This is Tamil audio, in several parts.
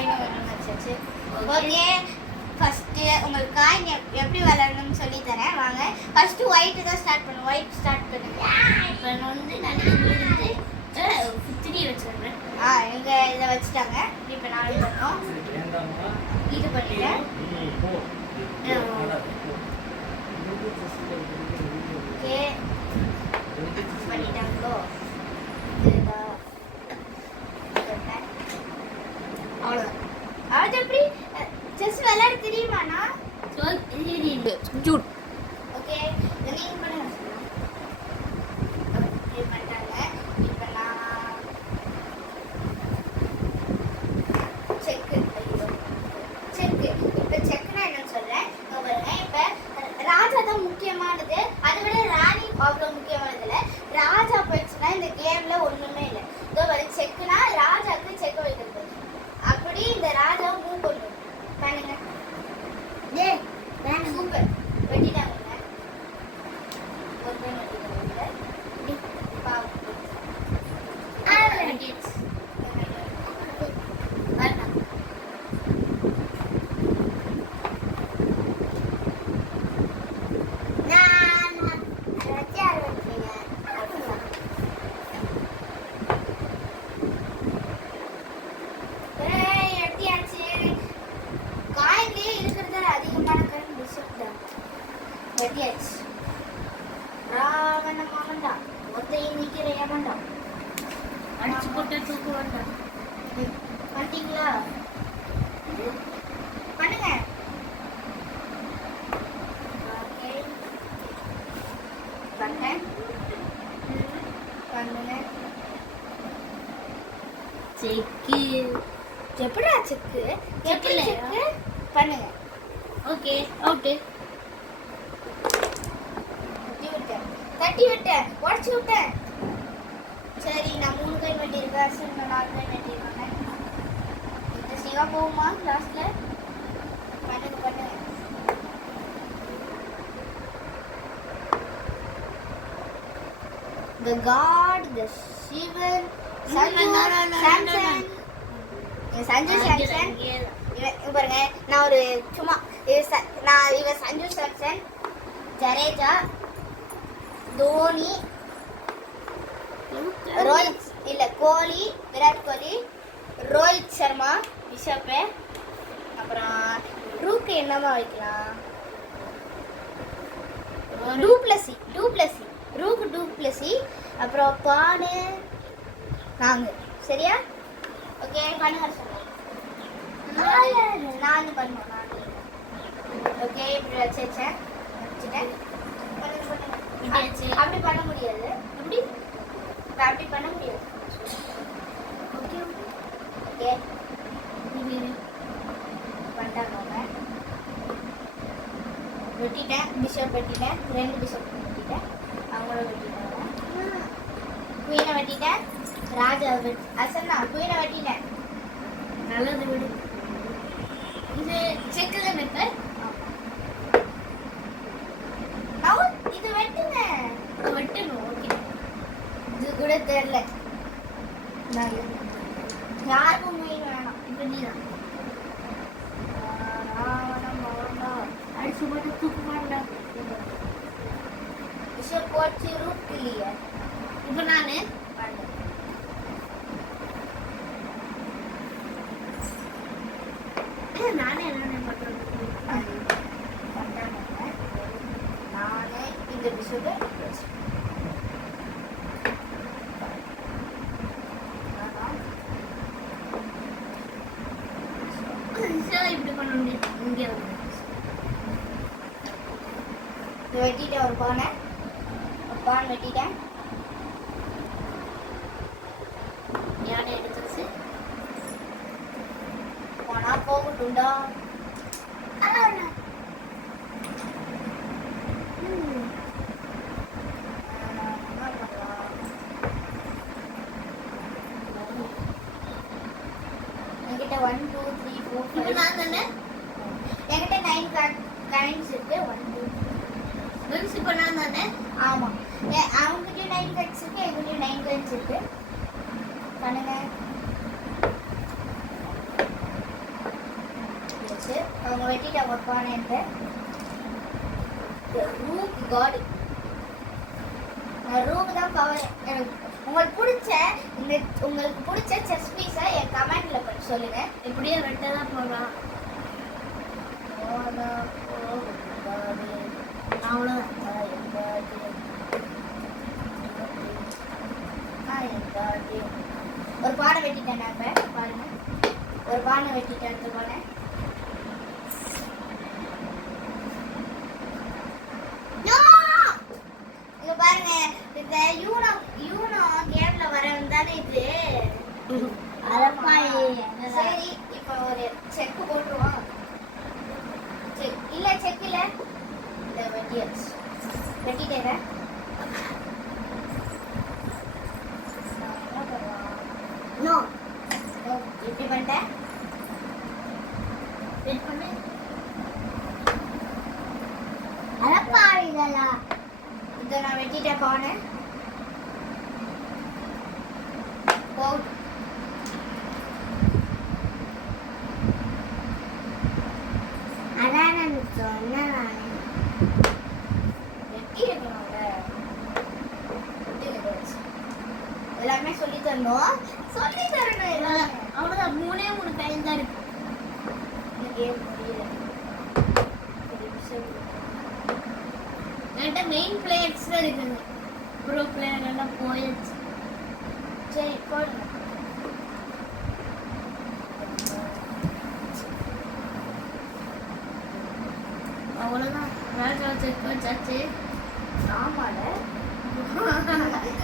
காயின் வரணும்னு வச்சாச்சு. ஓகே, ஃபர்ஸ்ட் உங்களுக்கு காயின் எப்படி விளையாடணும்னு சொல்லி தரேன் வாங்க. ஃபர்ஸ்ட் ஒயிட் தான் ஸ்டார்ட் பண்ணுவோம். ஒயிட் ஸ்டார்ட் பண்ணுங்க. இப்போ நான் வந்து இருந்து 3 வச்சிருக்கேன். இங்க இதை வச்சுட்டாங்க. இப்போ 4 பண்ணோம். இது பண்ணிட்டேன். ஓகே பண்ணிட்டாங்களோ? அவ்வளோதான். அது எப்படி செஸ் விளையாட தெரியுமாண்ணா? ஜூட். ஓகே, நீங்க பண்ணுங்க. ஓகே பண்ணிட்டாங்க. இப்போ நான் செக்கு இப்போ செக்குனா என்னன்னு சொல்றேன். பாருங்க, இப்போ ராஜா தான் முக்கியமானது. அதை விட ராணி அவ்வளோ முக்கியமானது இல்லை. ராஜா போயிடுச்சுன்னா இந்த கேம்ல ஒண்ணுமே இல்லை. இதோ வரும் செக்குனா ராஜாக்கு செக்க வைக்கிறது. அப்படி இந்த ராஜா மூவ் பண்ணும். பண்ணுங்க. சூப்பர். வெட்டிட்டாங்க. வெட்டியாச்சு. ராவண மாமண்டா ஒத்தையும் நிக்கிற ஏமாண்டா அடிச்சு போட்டு தூக்கு வேண்டாம். பண்ணிட்டீங்களா? பண்ணுங்க. ஓகே பண்ணுங்க. செக்கு எப்படா செக்கு? எப்படி செக்கு? பண்ணுங்க. Okay okay. தட்டி விட்டேன், உடச்சு விட்டேன். சரி, நான் 3 கை வெட்டியிருக்கேன். சரி, நான் 4 கை வெட்டியிருக்கேன். இன்ட்ரெஸ்டிங்கா போகுமா லாஸ்ட்ல? பண்ணுங்க. The God, the Shivan, Sanju Samson. பாருங்க, நான் ஒரு சும்மா இவன் சஞ்சு சாம்சன், ஜடேஜா, தோனி, ரோஹித் இல்ல கோலி, விராட் கோலி, ரோஹித் சர்மா, ரிஷப், அப்புறம் ரூக்கு என்னமா வைக்கலாம்? ரூக்கு டூப்ளசி, அப்புறம் பானு நாங்க. சரியா? ஓகே பண்ணுங்க. நான் பண்ணுவோம். ஓகே, இப்படி வச்சுட்டேன். அப்படி பண்ண முடியாது. அப்படி பண்ண முடியாது. ஓகே ஓகே பண்ணிட்டாங்க. வெட்டிட்டேன். பிஷப் வெட்டிட்டேன். 2 பிஷப் வெட்டிட்டேன். அவங்கள வெட்டிட்டாங்க. குயினை வெட்டிட்டேன். ராஜா அசன்னா குயினை வெட்டிட்டேன். நல்லது விடு. இது செக்குல மெத்தட். இது வெட்டுங்க. வெட்டணும். ஓகே, இது கூட தெரியல. யாருக்கும் மெயின் வேணாம். இப்போ நீதான் அடிச்சு போட்டு தூக்கு வேண்டாம். விஷயம் போச்சு. ரூட் இல்லையா? இப்போ நானு நானே என்ன பண்றது? நானே இந்த விஷயத்தை இப்படி பண்ண முடியும். இங்கே வெட்டிட்டேன். ஒரு பான் வெட்டிட்டேன். யானை எடுத்துச்சு. போனா போகட்டும்டா. என்கிட்ட 1 2 3 4 5 நான் தானே. என்கிட்ட 9 காயின்ஸ் இருக்கு. 1 2 மீன்ஸ் இப்போ நான் தானே. ஆமா, அவங்ககிட்ட 9 காயின்ஸ் இருக்கு. என்கிட்ட 9 காயின்ஸ் இருக்கு. பண்ணுங்க. போச்சு. அவங்க வெட்டிட்டாங்க ஒரு பானைன்ட்டு. Rook got. ரூம் தான் பவர். உங்களுக்கு பிடிச்ச செஸ் பீஸை என் கமெண்ட்ல பண்ணி சொல்லுங்க. இப்படியே வெட்டதான் போகலாம். ஒரு பானை வெட்டிட்டேன். பாருங்க, ஒரு பானை வெட்டிட்டேன். அடுத்த பானை இங்க பாருங்க. இந்த யூனோ கேம்ல வரவன் தானே இது. சரி, இப்போ ஒரு செக் போட்டுருவோம். இல்ல செக் இல்ல, இந்த வெட்டிட்டேன். நோ எப்படி பண்ணிட்டேன்? வெயிட் பண்ணு. அடப்பாவிகளா, இதை நான் வெட்டிட்டேன். பானை போட்டு அதான் நான் சொன்னேன். எல்லாமே சொல்லி தரணும். அவ்வளவுதான். 3 டைம் தான் இருக்கு. என்கிட்ட மெயின் பிளேயர்ஸ் தான் இருக்குங்க. ப்ரோ பிளேயர் எல்லாம் போயிடுச்சு. சரி போடுங்க. அவ்வளவுதான். ராஜா செக் வச்சாச்சு. ஆமால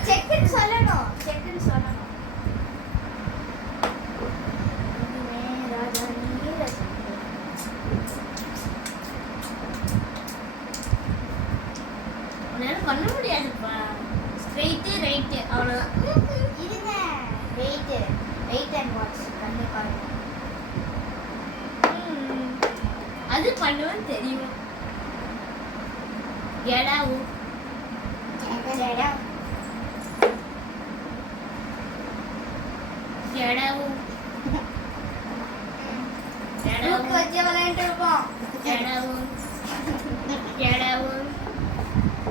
செக்குன்னு சொல்லணும். உன்னால பண்ண முடியாதுப்பா. ஸ்ட்ரைட்டு ரைட்டு அவ்வளவுதான். இருங்க, வெயிட் அண்ட் வாட்ச். கண்ணு பாருங்க. அது பண்ணுவேன்னு தெரியும். எடாவும் வச்சு விளையாண்டு இருப்போம்.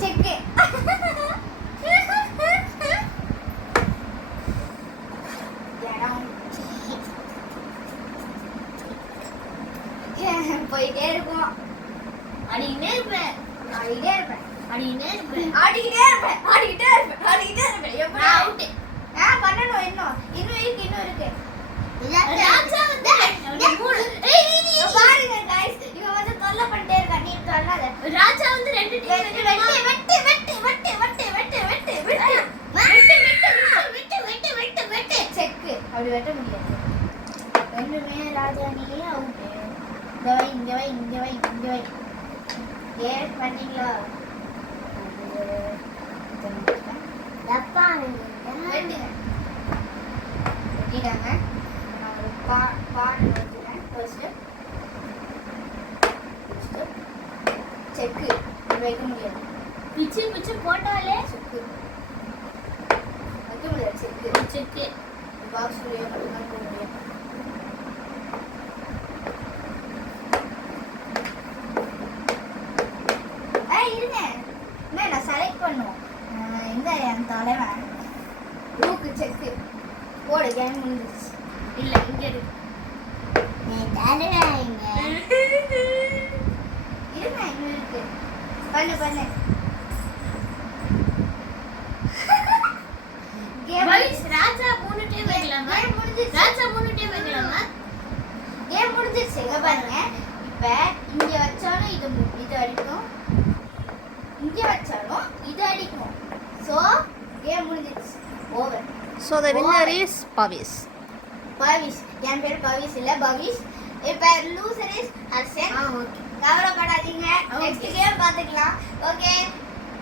செக்கு போயிட்டே இருக்கும். அடிக்கிட்டே இருப்பேன். பண்ணணும். இன்னும் இருக்கு. ராஜா வந்து பாருங்க guys, இவன் வந்து தொல்லை பண்ணிட்டே இருக்கா. நீ தொல்லாத. ராஜா வந்து 2 டீம் செக்கு அப்படி வெட்ட முடியாது. ரெண்டுமே ராஜா நீ அவுட். இங்க வை. ஏன் பண்ணீங்களா? வெட்டிட்டாங்க. நான் ஒரு பானை வச்சுட்டேன். ஃபர்ஸ்ட் செக்கு வைக்க முடியாது. பிச்சு போட்டாலே செக்கு வைக்க முடியாது. செக்கு பாக்ஸ் உள்ளே மட்டும்தான் போக முடியும். இருங்க, நான் செலக்ட் பண்ணுவோம். இந்த என் தலைவன் ரூக்கு செக்கு போடு. கேம் முடிஞ்சிச்சு. இல்ல இங்க இருக்கு. இருங்க, இங்க இருக்கு. பண்ணு. ராஜா 3 டீம் வைக்கலாமா? ராஜா 3 டீம் வைக்கலாமா? கேம் முடிஞ்சிருச்சு. இங்க பாருங்க. இப்ப இங்க வச்சாலும் இது அடிக்கும், இங்க வச்சாலும் இது அடிக்கும். சோ கேம் முடிஞ்சிருச்சு. Over. So the winner is Pavis. என் பேர் பவிஸ் இல்ல, பவிஷ். இப்ப லூசர் இஸ் ஹர்ஷன். ஓகே. கவலைப்படாதீங்க, நெக்ஸ்ட் கேம் பாத்துக்கலாம். Okay,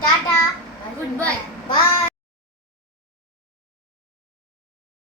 tata, good bye. பாய்.